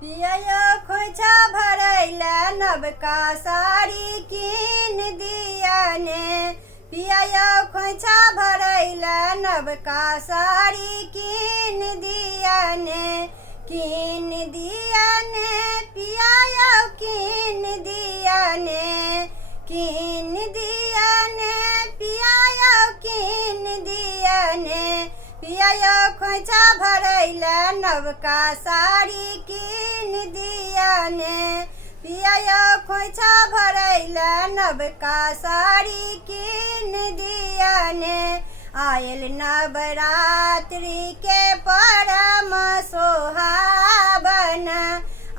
पिया खोइछा भरैला नवका साड़ी कीन दिया ने। पिया खोइछा भरैला नवका साड़ी कीन दिया ने। कीन दिया ने पिया कीन दिया ने। कीन दिया ने पिया कीन दिया ने। पिया खोइछा भरैला नवका साड़ी कीन दिया ने। पिया खोइछा भरैला नवका साड़ी कीन दिया ने। आयल नवरात्रि के परम सोहावन।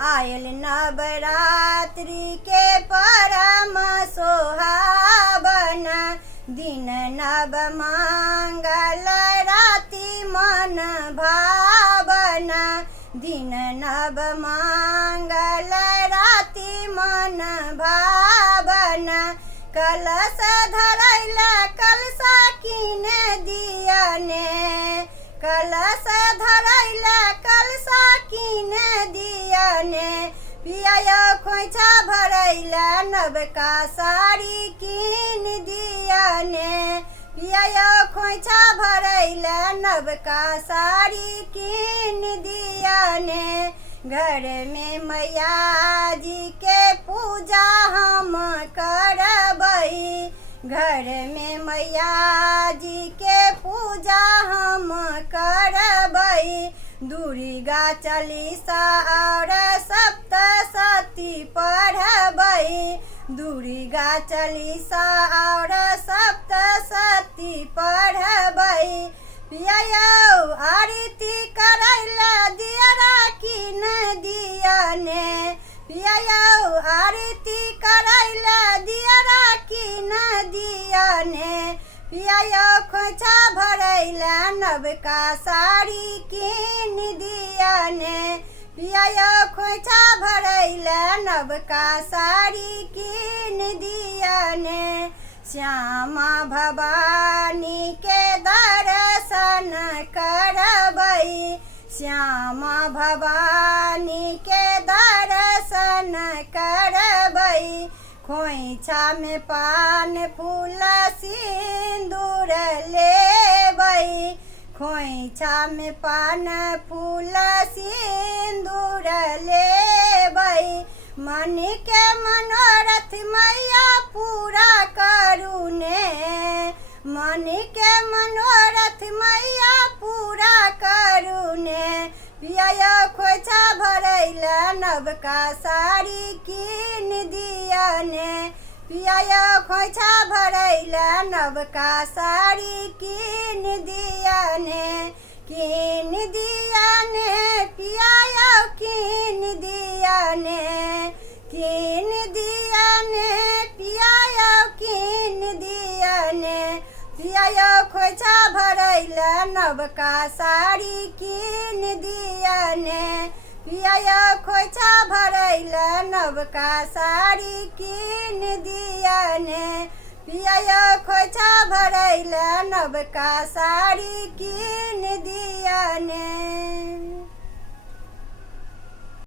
आयल नवरात्रि के परम सोहावन। दिन नव मंगल राति मन भावन। दिन नव मंगल राति मन भावन। कलश धरैला कलशा कीन दिया ने। कलश धरैला कलशा कीन दिया ने। पिया खोइछा भरैला नवका साड़ी कीन दिया ने। पिया खोइछा भरैला नवका साड़ी कीन दिया ने। घर में मैया जी के पूजा हम करबई। घर में मैया जी के पूजा हम करबई। दुर्गा चालीसा और सप्तशती पढ़बई। दुर्गा चालीसा और सप्तशती पढ़बई। पिया आरती करैला दियरा कीन दिया ने। पिया आरती करैला दियरा कीन दिया ने। पिया खोइछा भरैला नवका साड़ी कीन दिया ने। पिया खोइछा भरैला नवका साड़ी कीन दिया ने। श्यामा भवानी के दर्शन करबई। श्यामा भवानी के दर्शन करबई। खोइछा में पान फूल सिंदूर लेबई। खोइछा में पान फूल सिंदूर लेबई। मन के मनोरथ मैया पूरा करू ने। मन के मनोरथ मैया पूरा करू ने। पिया खोइछा भरैला नवका साड़ी कीन दिया ने। पिया खोइछा भरैला नवका साड़ी कीन दिया ने। कीन दिया ने पिया कीन दिया ने। कीन दिया ने पिया कीन दिया ने। पिया खोइछा भरैला नवका साड़ी कीन दिया ने। पिया खोइछा भरैला नवका साड़ी कीन दिया ने। पिया खोइछा भरैला नवका साड़ी कीन दिया ने।